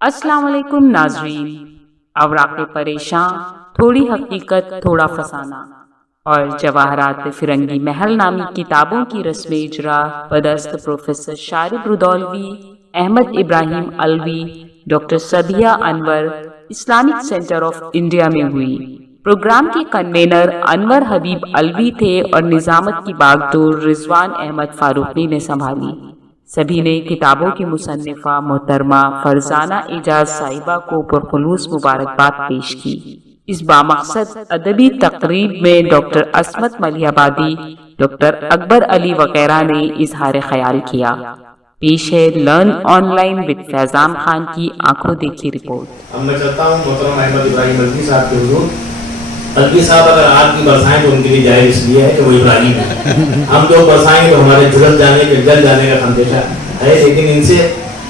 السلام علیکم ناظرین، اوراق پریشاں، تھوڑی حقیقت تھوڑا فسانہ اور جواہرات فرنگی محل نامی کتابوں کی رسم اجرا بدست professor Sharib Rudaulvi, Ahmad Ibrahim Alvi, doctor Sabiha Anwar, Islamic centre of India میں ہوئی۔ پروگرام کے کنوینر انور حبیب الوی تھے اور نظامت کی باگڈور رضوان احمد فاروقی نے سنبھالی۔ سبھی نے کتابوں کی مصنفہ محترمہ فرزانہ اعجاز صاحبہ کو پرخلوص مبارکباد پیش کی۔ اس بامقصد ادبی تقریب میں ڈاکٹر عصمت ملیح آبادی، ڈاکٹر اکبر علی وغیرہ نے اظہار خیال کیا۔ پیش ہے لرن آن لائن وتھ فیضان خان کی آنکھوں دیکھی رپورٹ۔ اب میں چاہتا ہوں محترم احمد ابراہیم الوی صاحب کے حضور۔ الوی صاحب اگر آگ کی برسائیں تو ان کے لیے جائز اس لیے ہے کہ وہ ابراہیم ہے۔ ہم جو برسائیں گے تو ہمارے جھلس جانے کے جل جانے کا اندیشہ ہے، لیکن ان سے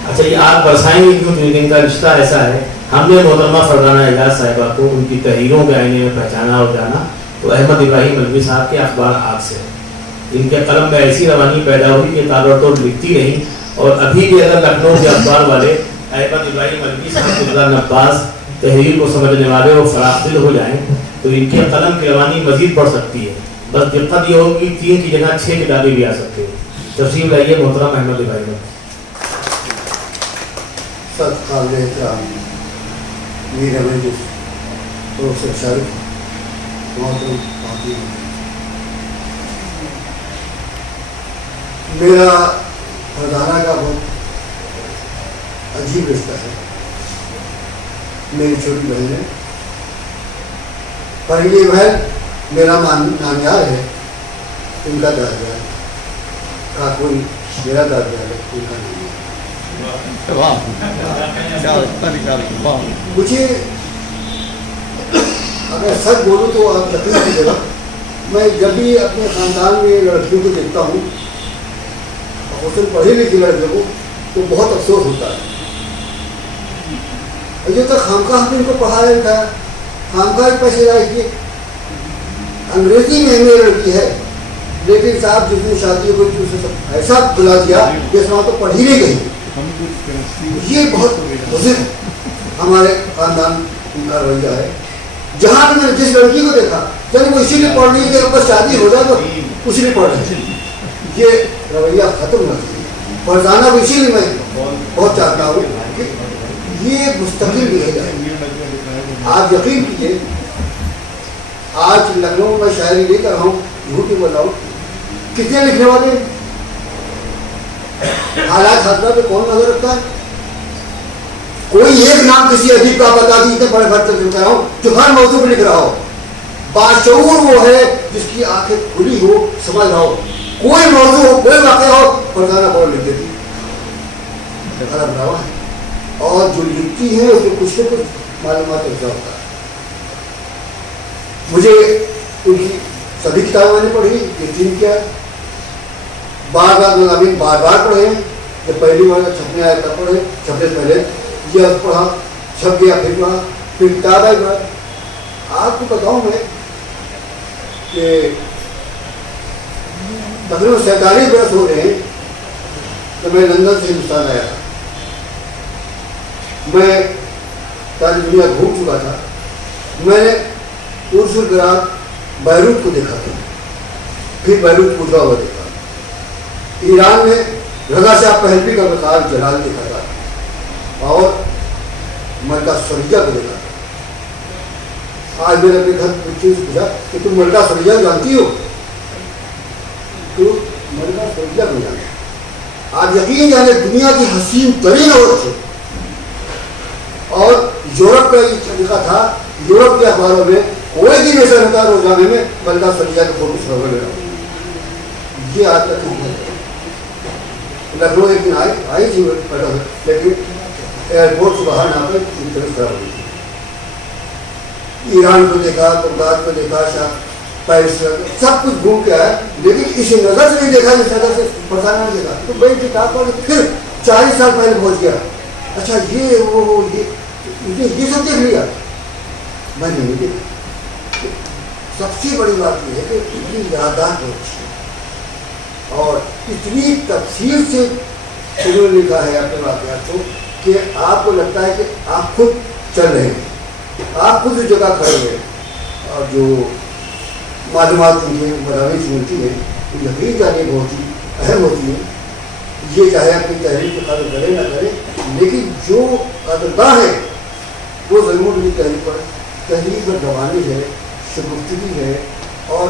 اچھا یہ آگ برسائیں گے کیوں؟ ان کا رشتہ ایسا ہے۔ ہم نے محترمہ فرزانہ اعجاز صاحبہ کو ان کی تحریروں کے آئینے میں پہچانا اور جانا تو احمد ابراہیم الوی صاحب کے اخبار آگ سے ہے۔ ان کے قلم میں ایسی روانی پیدا ہوئی کہ تابڑ توڑ لکھتی رہی، اور ابھی بھی اگر لکھنؤ کے اخبار والے احمد ابراہیم الوی صاحب کے نباز تحریر کو سمجھنے والے اور فراخ دل ہو جائیں تو ان کے قلم کی روانی مزید بڑھ سکتی ہے۔ بس دقت یہ ہوگی 3 کی جگہ 6 کتابیں بھی آ سکتی ہیں۔ تشریف لائیے محترم احمد ابراہیم۔ میرا فرزانہ کا بہت عجیب رشتہ ہے۔ میری چھوٹی بہن ہے، پر یہ بہن میرا نانیال ہے، ان کا دادیال کا کوئی میرا دادیال ہے، ان کا نانیال۔ مجھے اگر سچ بولوں تو آپ یقین کیجیے، میں جب بھی اپنے خاندان میں لڑکیوں کو دیکھتا ہوں، خصوصاً پڑھی لکھی لڑکیوں کو، تو بہت افسوس ہوتا ہے۔ جو تک خامخواہ ہم نے ان کو پڑھایا لکھایا، خامخواہ پیسے لائے کہ انگریزی میں ایم اے لڑکی ہے، لیکن صاحب جس نے شادی کو ایسا بلا دیا جس وہاں تو پڑھی نہیں گئی۔ یہ بہت مضر ہمارے خاندان کا رویہ ہے۔ جہاں بھی میں نے جس لڑکی کو دیکھا چلے وہ اسی لیے پڑھ رہی ہے کہ بس شادی ہو جائے تو اسی لیے پڑھ رہی ہے، یہ رویہ ختم ہونا چاہیے۔ فرزانہ کو اسی لیے میں بہت چاہتا ہوں کہ یہ مستقل رہے گا۔ آپ یقین کیجیے، آج لکھنؤ میں شاعری لے کر رہا ہوں، جھوٹ بول رہا ہوں، کتنے لکھنے والے حالات حاضرہ پہ کون نظر رکھتا ہے؟ کوئی ایک نام کسی ادیب کا بتا دی، اتنے بڑے بڑے لکھ رہا ہوں جو ہر موضوع پہ لکھ رہا ہو۔ باشعور وہ ہے جس کی آنکھیں کھلی ہو، سمجھ رہا ہو، کوئی موضوع ہو، کوئی واقعہ ہو، فرزانہ بہت لکھ دیتی عرب روا ہے، اور جو لکھتی ہے اس میں کچھ نہ کچھ معلومات افزا ہوتا ہے۔ مجھے ان کی سبھی کتابیں میں نے پڑھی، یقین کیا، بار بار مضامین بار بار پڑھے، جب پہلی بار چھپنے آیا تب پڑھے، چھپنے سے پہلے یہ پڑھا، چھپ گیا پھر پڑھا، پھر کتاب آئی بار۔ آپ کو بتاؤں میں کہ تقریباً 47 برس ہو رہے ہیں کہ میں لندن سے ہندوستان آیا تھا۔ میں ساری دنیا گھوم چکا تھا۔ میں نے ارسل گراج بیروت کو دیکھا تھا، پھر بیروت پوجا ہوا دیکھا، ایران میں رضا شاہ پہلوی کا وقار جلال دیکھا تھا، اور ملکہ سریہ کو دیکھا تھا۔ آج میں نے اپنے گھر بچوں سے پوچھا کہ تم ملکہ سریہ جانتی ہو؟ تو ملکہ سریہ کو جانتے؟ آپ یقین جانے دنیا کی حسین ترین عورت ہے، اور یورپ کا یہ طریقہ تھا، یورپ کے اخباروں میں کوئی دن ایسا ہوتا ہے روزانے میں ملکہ سریہ کا فوٹو چھپا لے رہا ہوں۔ یہ آج تک لکھنؤ ایک دن آئی تھی، لیکن ایئرپورٹ سے باہر نہ پہ طبیعت خراب ہوئی تھی۔ ایران کو دیکھا، بغداد کو دیکھا، پیرس سب کچھ گھوم کے آیا، لیکن اسی نظر سے نہیں دیکھا جس نظر سے فرزانہ نے دیکھا۔ تو بڑی کتاب پڑھ کے پھر 40 سال پہلے پہنچ گیا، اچھا یہ وہ یہ سب دیکھ لیا، میں نے نہیں دیکھا۔ سب سے بڑی بات یہ ہے کہ اتنی یادداشت بہت اچھی ہے، اور اتنی تفصیل سے انہوں نے لکھا ہے اپنے واقعات کو کہ آپ کو لگتا ہے کہ آپ خود چل رہے ہیں, آپ خود اس جگہ کھڑے ہوئے, اور جو معلومات مجھے بتانے سے ملتی ہے وہ یقین جانے بہت ہی اہم ہوتی ہے. یہ چاہے اپنی تحریر کی قدر کرے نہ کرے, لیکن جو قدرداں ہے وہ ضرور کی تحریر پر گوانی ہے, شگفتگی ہے اور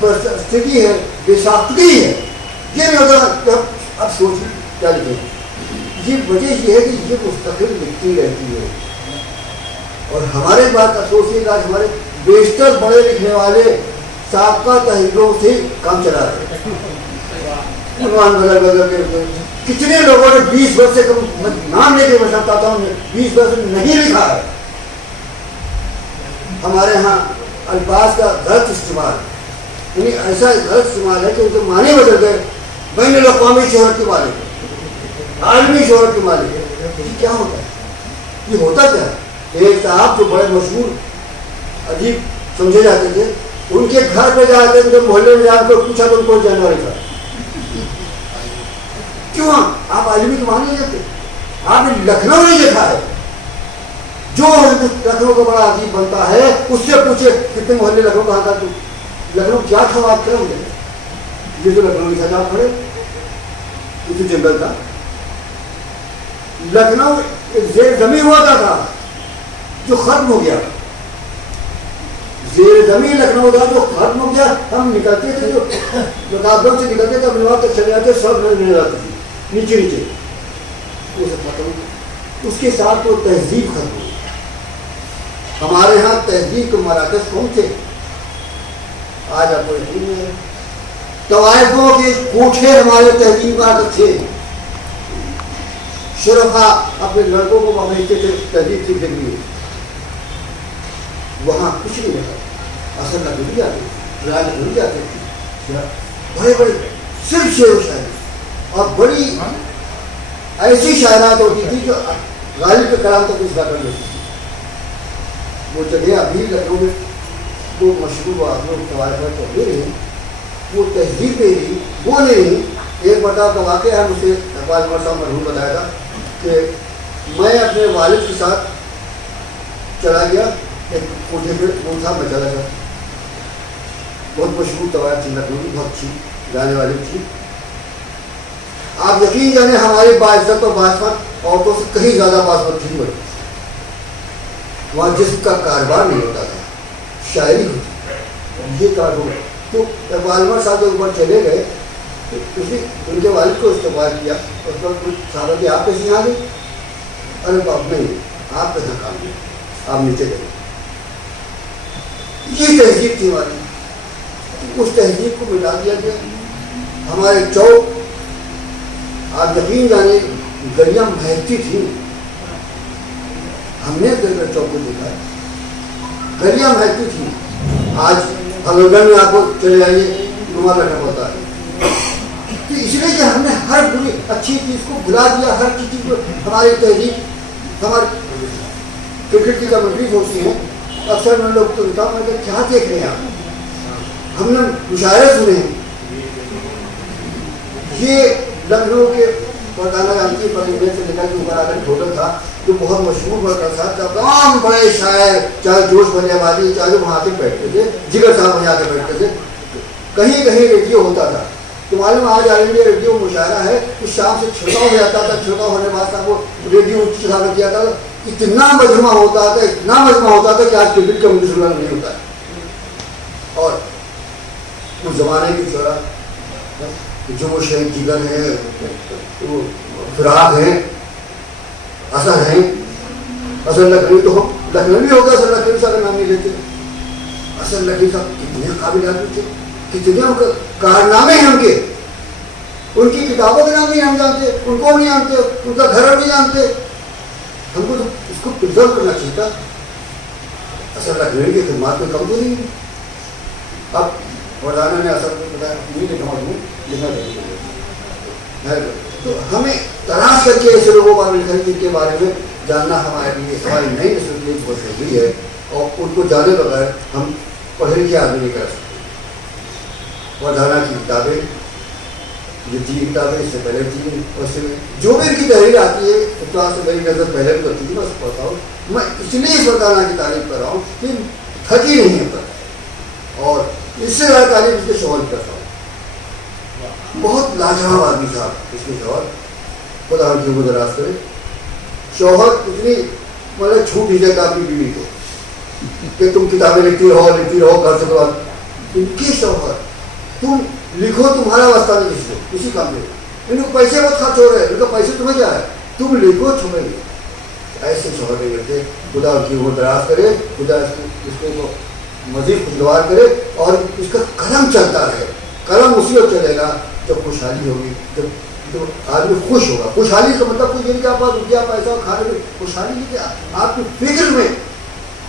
برسستگی ہے, بے ساختگی ہے. یہ نہیں ہوتا کہ اب سوچیں کیا لکھیں. یہ وجہ یہ ہے کہ یہ مستقل لکھتی رہتی ہے. اور ہمارے بات افسوس ہے کہ آج ہمارے بیشتر پڑھے لکھنے والے سابقہ تحریروں سے کام چلا رہے ہیں. عنوان بدل بدل کے کتنے لوگوں نے 20 برس سے کم نام لے کے میں سمجھتا ہوں 20 برس نہیں لکھا ہے. ہمارے ہاں الفاظ کا غلط استعمال, یعنی ایسا غلط استعمال ہے کہ ان کے معنی بدل گئے. بین الاقوامی شہرت کے مالک, عالمی شہرت کے مالک. یہ کیا ہوتا ہے؟ یہ ہوتا کیا ہے؟ ایک صاحب جو بڑے مشہور ادیب سمجھے جاتے تھے, ان کے گھر پہ جا کے ان کے محلے میں جا کر پوچھا تو ان کو جانے والے تھا. کیوں آپ عالمی کے معنی نہیں دیتے؟ آپ نے لکھنؤ نہیں دیکھا ہے. جو لکھنؤ کا بڑا عجیب بنتا ہے اس سے پوچھے کتنے محلے لکھنؤ کہاں تھا, تو لکھنؤ کیا تھا آپ کیا مجھے, یہ تو لکھنؤ کی سجا پڑے, یہ تو جنگل تھا. لکھنؤ زیر زمین ہوا تھا جو ختم ہو گیا. زیر زمین لکھنؤ تھا جو ختم ہو گیا. ہم نکلتے تھے جو رکابوں سے نکلتے تھے اپنے وہاں تک چلے جاتے, سب نہیں جاتی تھی نیچے نیچے, وہ سب ختم ہو. اس کے ساتھ وہ تہذیب ختم ہو. ہمارے ہاں تہذیب کے مراکز کون تھے؟ آج آپ کو یقین ہے طوائفوں کے کوٹھے ہمارے تہذیب مراکز تھے. شرفا اپنے لڑکوں کو وہاں بھیجتے تھے تہذیب سیکھنے کے لیے. وہاں کچھ نہیں ہوتا. اصل نہ بھول جاتے, راج بھول جاتے تھے. بڑے بڑے صرف شعر و شاعری اور بڑی ایسی شاعرات ہوتی تھی جو غالب کے کلام تک اس کا کر لیتی تھی. وہ جگہ ابھی لکھنؤ میں وہ مشہور طوائف ہوتے رہی, وہ تہذیب پہ رہی, وہ نہیں رہی. ایک مرتبہ کا واقعہ ہے, مجھے اقبال عمر صاحب مرحوم بتایا تھا کہ میں اپنے والد کے ساتھ چلا گیا ایک کوٹھے پہ. وہ تھا میں چلا گیا, بہت مشہور طوائف تھی لکھنؤ کی, بہت اچھی جانے والی تھی. آپ یقین جانے ہماری باعزت و باسمت عورتوں سے کہیں زیادہ باسمت تھی. وہاں جسم کا کاروبار نہیں ہوتا تھا, شاعری ہوتی. یہ کاروبار تو اقبال عمر صاحب کے اوپر چلے گئے, ان کے والد کو استعمال کیا. اس پر کچھ صحابہ کہ آپ کیسے یہاں گئے؟ ارے باپ نہیں, آپ کیسا کام کیا, آپ نیچے گئے. یہ تہذیب تھی ہماری. اس تہذیب کو مٹا دیا گیا. ہمارے چوک آپ یقین جانے گلیاں مہکتی تھیں. ہم نے چوک کو دیکھا ہے, گلیاں مہکتی تھیں. آج ہلوگن میں آپ کو چلے جائیے رومال رکھنا پڑتا ہے. تو اس لیے کہ ہم نے ہر بری اچھی چیز کو بھلا دیا. ہر چیز کو ہماری تہذیب, ہماری کرکٹ کی کمنٹریز ہوتی ہیں, اکثر میں لوگ تو سنتا ہوں کہ کیا دیکھ رہے ہیں آپ. ہم نے مشاعرے سنے ہیں. یہ لکھنؤ کے پردانہ جانتی پر انڈیا سے نکل کے اوپر آ کر ہوٹل تھا جو بہت مشہور مرکز تھا. تمام بڑے شاعر, چاہے جوش بنے والی, چاہے وہاں کے بیٹھتے تھے, جگر صاحب وہاں کے بیٹھتے تھے. کہیں کہیں ریڈیو ہوتا تھا. تو معلوم آج آل انڈیا ریڈیو مشاعرہ ہے تو شام سے چھوٹا ہو جاتا تھا. چھوٹا ہونے کے بعد وہ ریڈیو چلا کیا تھا. اتنا مجمع ہوتا تھا, اتنا مجمع ہوتا تھا کہ آج کرکٹ کا مجمع نہیں ہوتا ہے. اور اس زمانے کی شعرا جوش ہے, جگر ہے, فراق ہے, اثر ہیں. اصل لکھنوی تو ہو, لکھنوی ہوگا, اصل لکھنوی صاحب کا نام نہیں لیتے. اصل لکھنوی صاحب کتنے قابل آدمی تھے, کتنے کارنامے ہیں ان کے. ان کی کتابوں کے نام نہیں ہم جانتے, ان کو نہیں جانتے, ان کا گھر نہیں جانتے. ہم کو تو اس کو پرزرو کرنا چاہیے تھا. اصل لکھنوی کی خدمات میں کم تو نہیں ہے. اب وردانہ نے اصل کو بتایا نہیں لکھا ہوں, لکھنا چاہیے. تو ہمیں تلاش کر کے ایسے لوگوں کا مل کر جن کے بارے میں جاننا ہمارے لیے, ہماری نئی نسل کے لیے بہت ضروری ہے. اور ان کو جانے بغیر ہم پڑھے لکھے آدمی نہیں کر سکتے. وردانہ کی کتابیں یہ 3 کتابیں اس سے پہلے 3 عرصے میں جو بھی ان کی تحریر آتی ہے ابتدا سے میری نظر پہلے بھی کرتی تھی، میں پڑھتا ہوں. میں اس لیے اس فرقانہ کی تعریف کر رہا ہوں کہ تھکی نہیں ہے پر، اور اس سے زیادہ تعریف اس کے شوہر کی کرتا ہوں. بہت لاجواب آدمی تھا اس کے شوہر، خدا ان کی عمر دراز کرے. شوہر اتنی مطلب چھوٹ ہی دیتا اپنی بیوی کو کہ تم کتابیں لکھتی رہو گھر سے بعد. ان کے شوہر تم لکھو، تمہارا واسطہ نہیں کسی کو، کسی کام میں. ان کو پیسے بہت خرچ ہو رہے ہیں، ان کا پیسے تمہیں کیا ہے، تم لکھو چھوڑیں گے. ایسے شوہر نہیں کرتے. خدا ان کی عمر دراز کرے، خدا اس کو مزید خوشگوار کرے، اور اس کا قلم چلتا رہے. قلم اسی وقت چلے گا جب خوشحالی ہوگی، جب آدمی خوش ہوگا. خوشحالی کا مطلب کوئی یہ نہیں کہ آپ پاس روپیہ پیسہ کھانے میں خوشحالی نہیں، کہ آپ کی فکر میں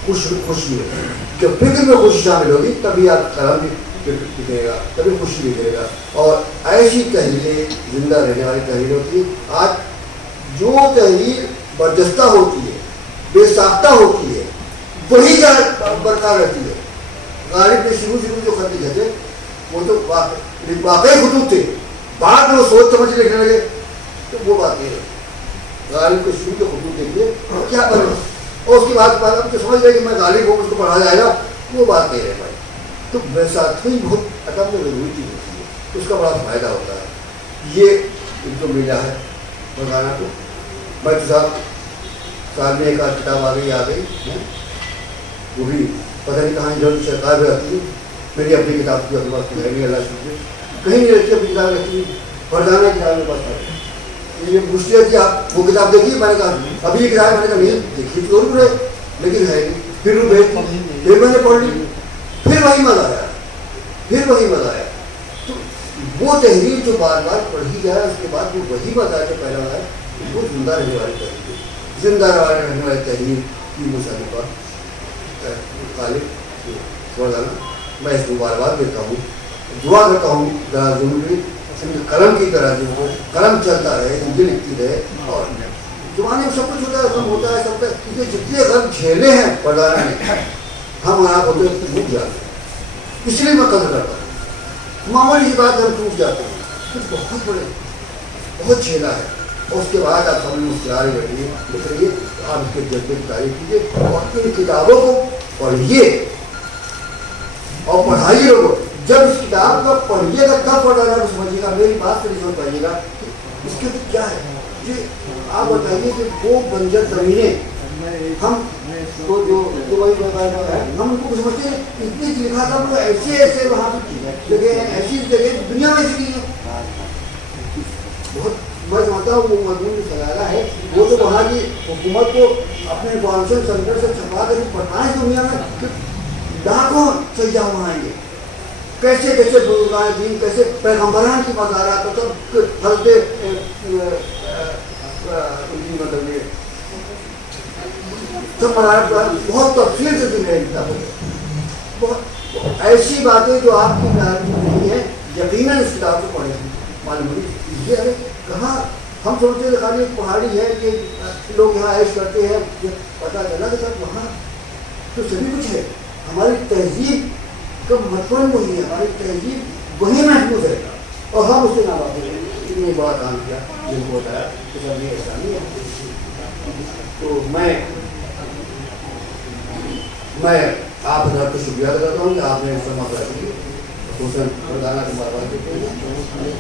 خوشی ہے. جب فکر میں خوشی شامل ہوگی تبھی آپ قلم بھی دکھے گا، تبھی خوشی بھی دے گا. اور ایسی تحریریں زندہ رہنے والی تحریر ہوتی ہے. آج جو تحریر برجستہ ہوتی ہے، بے ساختہ ہوتی ہے، وہی برقرار رہتی ہے. غالب نے شروع جو خط لکھے تھے وہ تو واقعی خطوط تھے، بعد میں وہ سوچ سمجھ لکھنے لگے تو وہ بات نہیں ہے. غالب کے شروع کے خطوط دیکھیے کیا کریں، اور اس کے بعد اب تو سمجھ رہے کہ میں غالب ہوں، اس کو پڑھا جائے گا، وہ بات نہیں رہ پائی. تو ویسا ہی بہت عدم میں ضروری چیز ہوتی ہے، اس کا بڑا فائدہ ہوتا ہے. یہ ان کو ملا ہے مولانا کو. میں تو صاحب سال میں ایک آدھ کتاب آ گئی وہ بھی پتہ نہیں کہاں جو سرکار بھی رہتی ہے. میری اپنی کتاب کی اپنے پاس ہے نہیں، اللہ شکر کہیں نہیں رہتی، اپنی کتاب رہتی. فردانہ کتاب میرے پاس ہے. یہ پوچھتے ہیں کہ آپ وہ کتاب دیکھیے، میں نے کہا ابھی یہ کتاب، میں نے کہا نہیں دیکھی ضرور ہے لیکن ہے نہیں. پھر وہ بھیج دی، پھر میں نے پڑھ لی، پھر وہی مزہ آیا. تو وہ تحریر جو بار بار پڑھی جائے اس کے بعد وہ وہی مزہ جو پہلا ہے وہ زندہ رہنے والی تحریر، زندہ رہنے والی تحریر کی مصنفہ غالب روزانہ میں اس کو بار بار دیتا ہوں. دعا کرتا ہوں ضروری قلم کی طرح جو ہو، قلم چلتا رہے، زندگی لکھتی رہے. اور زمانے میں سب کچھ ہوتا ہے، غم ہوتا ہے، سب کا جتنے غم جھیلے ہیں پردانہ نے ہم آپ ہوتے ہیں ٹوٹ جاتے ہیں. اس لیے میں قدر کرتا ہوں. معمولی سی بات ہم ٹوٹ جاتے ہیں، کچھ بہت بڑے بہت جھیلا ہے. اور اس کے بعد آپ سب مسکرا بیٹھیے، لکھ رہیے، آپ اس کے جذبے کی تعریف کیجیے اور ان کتابوں کو پڑھیے اور پڑھائیے لوگوں. جب اس کتاب کو پڑھیے گا تب پڑھانا کو سمجھیے گا. میری بات سے نہیں سمجھ پائیے گا اس کے اندر کیا ہے. جی آپ بتائیے کہ وہ بنجر زمینیں ہم کو جو ہم ان کو سمجھتے ہیں اتنی لکھا تھا وہ ایسے وہاں پہ جگہ ایسی جگہ دنیا میں ایسی ہے بہت. میں سمجھتا ہوں وہ مضمون سلالا ہے، وہ تو وہاں کی حکومت کو اپنے کونسل سینٹر سے چھپا کر پڑھائیں دنیا میں. لاکھوں سیاح وہاں آئیں گے. کیسے کیسے بزرگان دین، کیسے پیغمبران کی مزارات، مطلب حضرت مطلب یہ سب مزارات بہت تفصیل سے دن رہی کتابوں میں. بہت ایسی باتیں جو آپ کی نہیں ہے، یقیناً اس کتاب کو پڑھیں معلوم ہوئی. یہ ہے کہاں ہم سوچتے ہیں خالی ایک پہاڑی ہے کہ لوگ یہاں عیش کرتے ہیں، پتہ چلا کہ سر وہاں تو سبھی کچھ ہے. ہماری تہذیب کا مطلب وہی ہے، ہماری تہذیب وہی محفوظ ہے اور ہم اس سے نہ واقف ہیں. اتنے بڑا کام کیا جن کو بتایا کہ سر یہ ایسا نہیں ہے. تو میں آپ حضرات کو شکریہ ادا کرتا ہوں کہ آپ نے اس کا مسئلہ کی حسن روزانہ کے بار دیتے ہیں.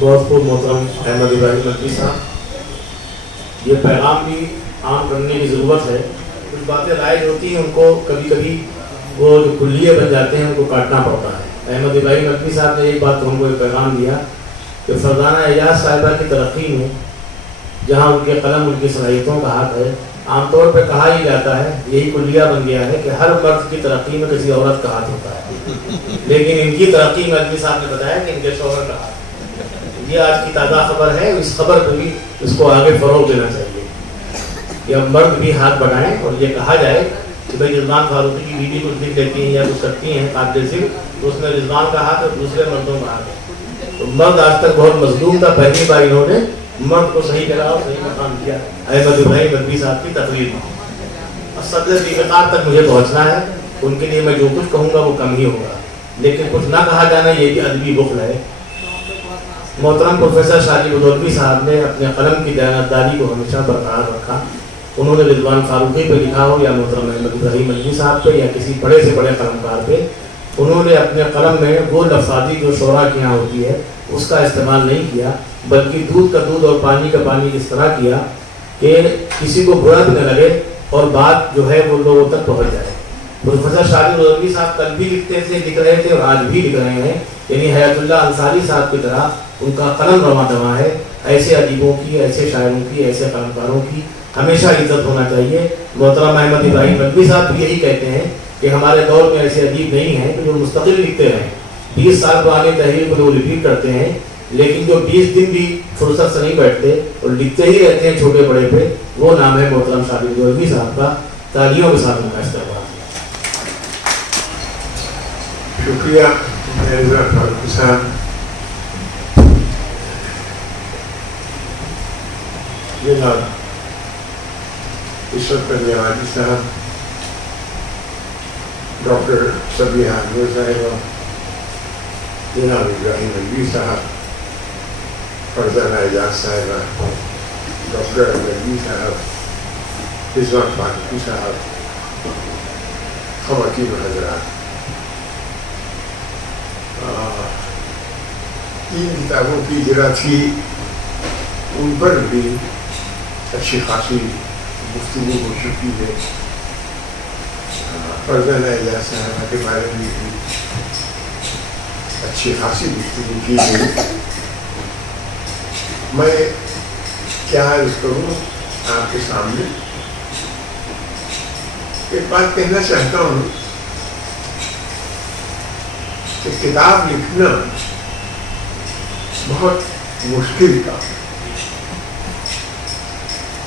بہت خوب محترم احمد ابراہیم مکی صاحب. یہ پیغام بھی عام کرنے کی ضرورت ہے. کچھ باتیں رائج ہوتی ہیں، ان کو کبھی کبھی وہ جو کلیے بن جاتے ہیں ان کو کاٹنا پڑتا ہے. احمد ابراہیم مکی صاحب نے ایک بات تو ہم کو ایک پیغام دیا کہ فرزانہ اعجاز صاحبہ کی ترقی میں جہاں ان کے قلم ان کی صلاحیتوں کا حق ہے، عام طور پہ کہا ہی جاتا ہے، یہی کلیہ بن گیا ہے کہ ہر مرد کی ترقی میں کسی عورت کا ہاتھ ہوتا ہے، لیکن ان کی ترقی میں مکی صاحب نے بتایا کہ ان کے شوہر کا ہاتھ. یہ آج کی تازہ خبر ہے. اس خبر پہ بھی اس کو آگے فروغ دینا چاہیے کہ اب مرد بھی ہاتھ بڑھائیں اور یہ کہا جائے کہ بھائی رضوان فاروقی کی بیوی کچھ لکھ لیتی ہیں یا کچھ کرتی ہیں قابل ذکر، تو اس میں رضوان کا ہاتھ اور دوسرے مردوں کا ہاتھ ہے. تو مرد آج تک بہت مظلوم تھا، پہلی بار انہوں نے مرد کو صحیح کرا اور صحیح مقام دیا احمد ابراہیم مکی صاحب کی تقریر میں. اور صدر وقار تک مجھے پہنچنا ہے، ان کے لیے میں جو کچھ کہوں گا وہ کم ہی ہوگا. لیکن کچھ نہ کہا جانا یہ بھی ادبی بخل ہے۔ محترم پروفیسر شاہ جی بدولوی صاحب نے اپنے قلم کی دیانتداری کو ہمیشہ برقرار رکھا۔ انہوں نے رضوان فاروقی پہ لکھا ہو یا محترم احمد ابراہیم مدنی صاحب پہ یا کسی بڑے سے بڑے قلمکار پہ، انہوں نے اپنے قلم میں وہ لفظی جو شعراء کے یہاں ہوتی ہے اس کا استعمال نہیں کیا، بلکہ دودھ کا دودھ اور پانی کا پانی اس طرح کیا کہ کسی کو برا بھی نہ لگے اور بات جو ہے وہ لوگوں تک پہنچ جائے۔ پروفیسر شاہ جی بدولوی صاحب کل بھی لکھ رہے تھے اور آج بھی لکھ رہے ہیں، یعنی حیات اللہ انصاری صاحب کی طرح ان کا قلم رواں دواں ہے۔ ایسے ادیبوں کی، ایسے شاعروں کی، ایسے قلمکاروں کی ہمیشہ عزت ہونا چاہیے۔ محترم احمد ابراہیم مدنی صاحب بھی یہی کہتے ہیں کہ ہمارے دور میں ایسے ادیب نہیں ہیں کہ جو مستقل لکھتے رہیں، 20 سال پرانی تحریر کو وہ ریپیٹ کرتے ہیں، لیکن جو 20 دن بھی فرصت سے نہیں بیٹھتے اور لکھتے ہی رہتے ہیں چھوٹے بڑے پہ، وہ نام ہے محترم شاہ جی بدولوی صاحب کا۔ تالیوں کے ساتھ ان کا استقبال۔ شکریہ مرزا فاروقی صاحب۔ جناب عشرت پنجابی صاحب، ڈاکٹر سبیہ انور صاحبہ، جناب ابراہیم علوی صاحب، فرزانہ اعجاز صاحبہ، ڈاکٹر علوی صاحب، رضوان فاروقی صاحب، خواتین و حضرات، 3 کتابوں کی اجرا تھی، ان پر بھی اچھی خاصی گفتگو ہو چکی ہے۔ فرزانہ اعجاز صاحبہ کے بارے میں بھی اچھی خاصی گفتگو کی گئی۔ میں کیا عرض کروں آپ کے سامنے، ایک بات کہنا چاہتا ہوں کہ کتاب لکھنا بہت مشکل کام ہے،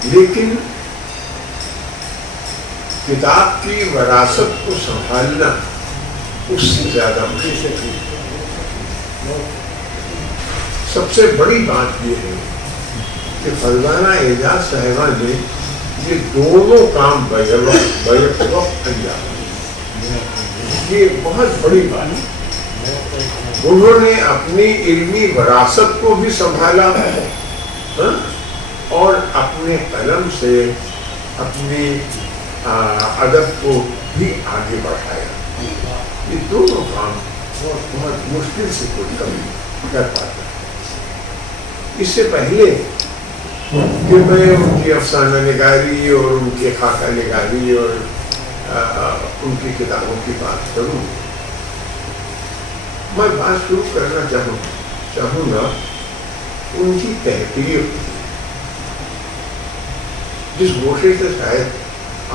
لیکن کتاب کی وراثت کو سنبھالنا اس سے زیادہ مشکل ہے۔ سب سے بڑی بات یہ ہے کہ فرزانہ اعجاز صاحبہ نے یہ دونوں کام بیک وقت انجام دیا، یہ بہت بڑی بات ہے۔ انہوں نے اپنی علمی وراثت کو بھی سنبھالا اور اپنے قلم سے اپنی ادب کو بھی آگے بڑھایا۔ یہ دونوں کام بہت مشکل سے کوئی کبھی کر پاتا ہے۔ اس سے پہلے کہ میں ان کی افسانہ نگاری اور ان کی خاکہ نگاری اور ان کی کتابوں کی بات کروں، میں بات شروع کرنا چاہوں گا ان کی تحقیق، جس گوشے سے شاید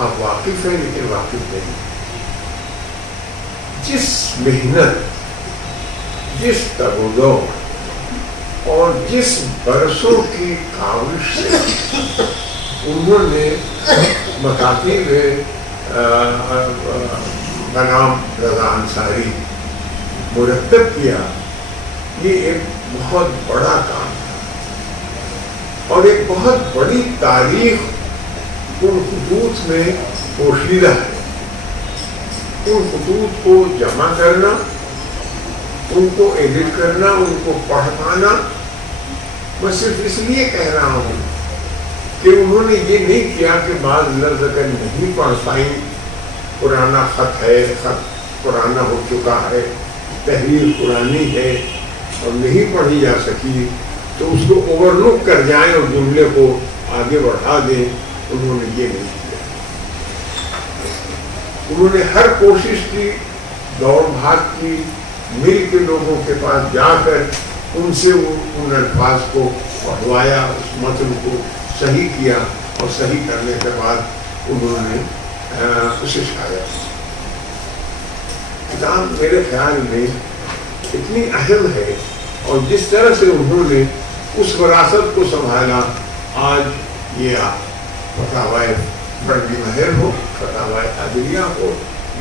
آپ واقف ہیں لیکن واقف نہیں، جس محنت، جس تگودو اور جس برسوں کی کاوش سے انہوں نے مکاتب بنام رضا انصاری مرتب کیا، یہ ایک بہت بڑا کام تھا اور ایک بہت بڑی تاریخ ان خطوط میں پوشیدہ ہے۔ ان خطوط کو جمع کرنا، ان کو ایڈٹ کرنا، ان کو پڑھ پانا، میں صرف اس لیے کہہ رہا ہوں کہ انہوں نے یہ نہیں کیا کہ بعض لفظ اگر نہیں پڑھ پائیں، پرانا خط ہے، خط پرانا ہو چکا ہے، تحریر پرانی ہے اور نہیں پڑھی جا سکی تو اس کو اوور لک کر جائیں اور جملے کو آگے بڑھا دیں۔ انہوں نے یہ نہیں کیا، انہوں نے ہر کوشش کی، دوڑ بھاگ کی، مل کے لوگوں کے پاس جا کر ان سے ان الفاظ کو پڑھوایا، اس متن کو صحیح کیا اور صحیح کرنے کے بعد انہوں نے اسے شاید کتاب میرے خیال میں اتنی اہم ہے اور جس طرح سے انہوں نے اس وراثت کو سنبھالا، آج یہ فتاوی بڑی مہر ہو، فتاوی عادلیہ ہو،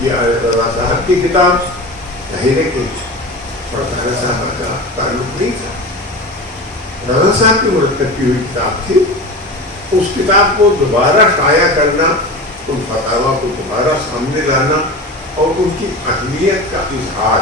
یہ رضا صاحب کی کتاب، ظاہر ہے کہ فرزانہ صاحب کا تعلق نہیں تھا، رضا صاحب کی مرتب کی ہوئی کتاب تھی۔ اس کتاب کو دوبارہ شائع کرنا، ان فتاوی کو دوبارہ سامنے لانا اور ان کی اہمیت کا اظہار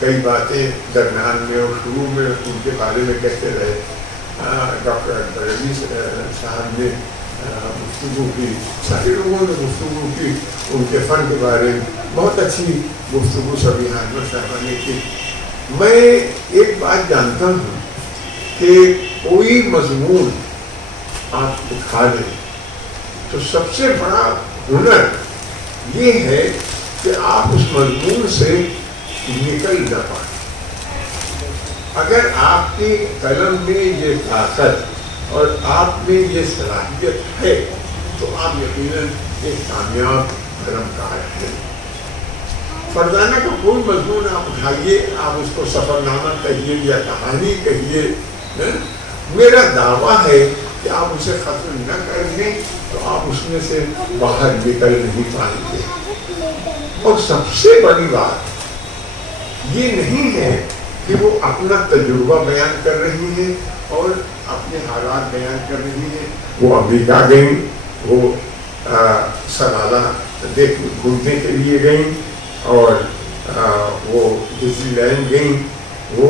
کئی باتیں درمیان میں اور شروع میں ان کے بارے میں کہتے رہے. ڈاکٹر اکبر علی صاحب نے گفتگو کی, سارے لوگوں نے گفتگو کی, ان کے فن کے بارے میں بہت اچھی گفتگو سبیحہ احمد صاحبہ نے کی. میں ایک بات جانتا ہوں کہ کوئی مضمون آپ اٹھا لیں تو سب سے بڑا ہنر یہ ہے کہ آپ اس مضمون سے نکل نہ پائیں. اگر آپ کی قلم میں یہ طاقت اور آپ میں یہ صلاحیت ہے تو آپ یقیناً ایک کامیاب قلم کار ہیں. فرزانہ کا کوئی مضمون آپ اٹھائیے, آپ اس کو سفر نامہ کہیے یا کہانی کہیے, میرا دعویٰ ہے کہ آپ اسے ختم نہ کر دیں تو آپ اس میں سے باہر نکل نہیں پائیں گے. اور سب سے بڑی بات یہ نہیں ہے کہ وہ اپنا تجربہ بیان کر رہی ہیں اور اپنے حالات بیان کر رہی ہیں. وہ امریکہ گئیں, وہ سالانہ گھومنے کے لیے گئیں, اور وہ ڈزنی لینڈ گئیں, وہ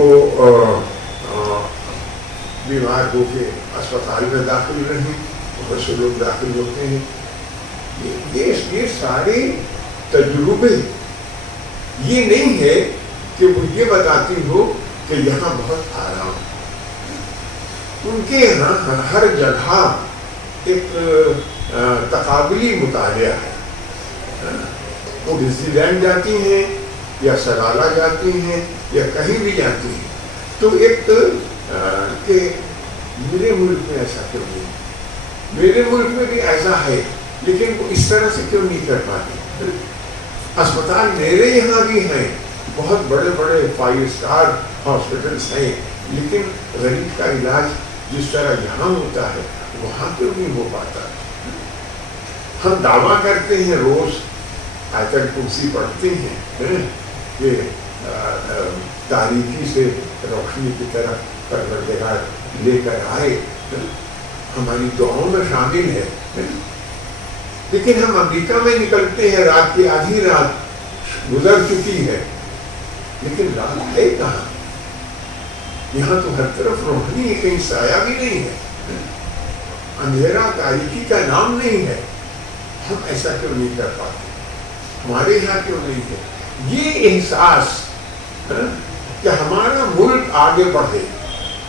بیمار ہو کے اسپتال میں داخل رہیں, بہت سے لوگ داخل ہوتے ہیں. یہ سارے تجربے یہ نہیں ہے کہ وہ یہ بتاتی ہو کہ یہاں بہت آرام. ان کے یہاں ہر جگہ ایک تقابلی مطالعہ ہے. وہ ڈزنی لینڈ جاتی ہیں یا سلالہ جاتی ہیں یا کہیں بھی جاتی ہیں تو ایک کہ میرے ملک میں ایسا کیوں نہیں, میرے ملک میں بھی ایسا ہے لیکن وہ اس طرح سے کیوں نہیں کر پاتے. اسپتال میرے یہاں بھی ہیں, بہت بڑے بڑے 5 اسٹار ہاسپٹلس ہیں, لیکن غریب کا علاج جس طرح یہاں ہوتا ہے وہاں کیوں نہیں ہو پاتا. ہم دعویٰ کرتے ہیں, روز آیت الکرسی پڑھتے ہیں کہ تاریکی سے روشنی کی طرف پروردگار لے کر آئے, ہماری دعاؤں میں شامل ہے. لیکن ہم امریکہ میں نکلتے ہیں, رات کی آدھی رات گزر چکی ہے لیکن رات ہے کہاں. یہاں تو ہر طرف روشنی ہے, کہیں سایہ بھی نہیں ہے, اندھیرا تاریکی کا نام نہیں ہے. ہم ایسا کیوں نہیں کر پاتے, ہمارے یہاں کیوں نہیں ہے. یہ احساس کہ ہمارا ملک آگے بڑھے,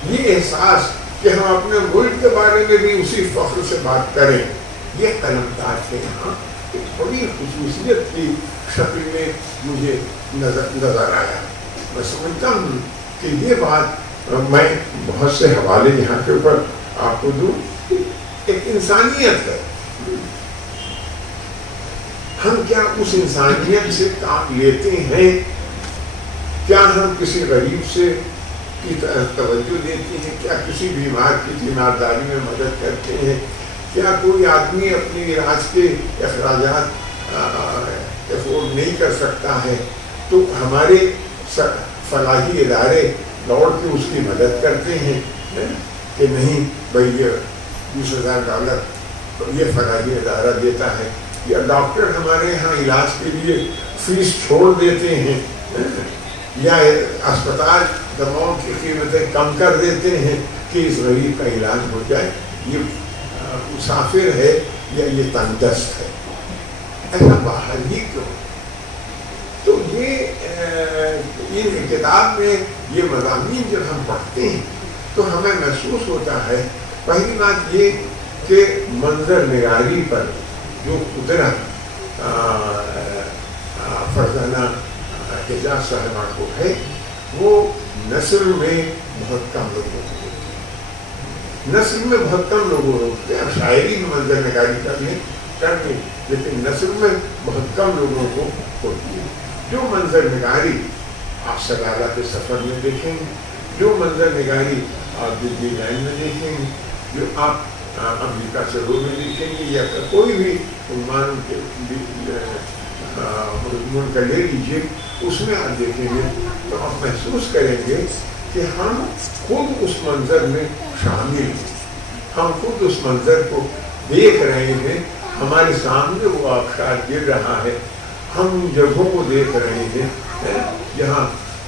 یہ احساس کہ ہم اپنے ملک کے بارے میں بھی اسی فخر سے بات کریں, یہ قلمکار کے یہاں ایک بڑی خصوصیت کی شکل میں مجھے نظر آیا. میں سمجھتا ہوں کہ یہ بات میں بہت سے حوالے یہاں کے اوپر آپ کو دوں. ایک انسانیت ہے, ہم کیا اس انسانیت سے کام لیتے ہیں؟ کیا ہم کسی غریب سے کی توجہ دیتے ہیں؟ کیا کسی بیمار کی تیمارداری میں مدد کرتے ہیں؟ کیا کوئی آدمی اپنے علاج کے اخراجات افورڈ نہیں کر سکتا ہے تو ہمارے فلاحی ادارے دوڑ کے اس کی مدد کرتے ہیں کہ نہیں بھائی یہ $20,000 یہ فلاحی ادارہ دیتا ہے, یا ڈاکٹر ہمارے یہاں علاج کے لیے فیس چھوڑ دیتے ہیں, یا اسپتال دواؤں کی قیمتیں کم کر دیتے ہیں کہ اس غریب کا علاج ہو جائے. یہ مسافر ہے یا یہ تندرست ہے, ایسا باہر ہی کیوں. تو یہ کتاب میں یہ مضامین جب ہم پڑھتے ہیں تو ہمیں محسوس ہوتا ہے, پہلی بات یہ کہ منظر نگاری پر جو قدرت فرزانہ اعجاز صاحبہ کو ہے وہ نثر میں بہت کم لوگوں کو ہوتی ہے. نثر میں بہت کم لوگوں کو ہوتے ہیں. اب شاعری میں منظر نگاری کر لیں لیکن نثر میں بہت کم لوگوں کو ہوتی ہے. جو منظر نگاری آپ سلالہ کے سفر میں دیکھیں گے, جو منظر نگاری آپ ڈزنی لینڈ میں دیکھیں گے, جو آپ امریکہ سے رو میں دیکھیں گے, یا کوئی بھی عنوان کا لے لیجیے, اس میں آپ دیکھیں گے تو آپ محسوس کریں گے کہ ہم خود اس منظر میں شامل ہیں, ہم خود اس منظر کو دیکھ رہے ہیں, ہمارے سامنے وہ آبشار گر رہا ہے, ہم ان جگہوں کو دیکھ رہے ہیں جہاں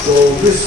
24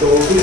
24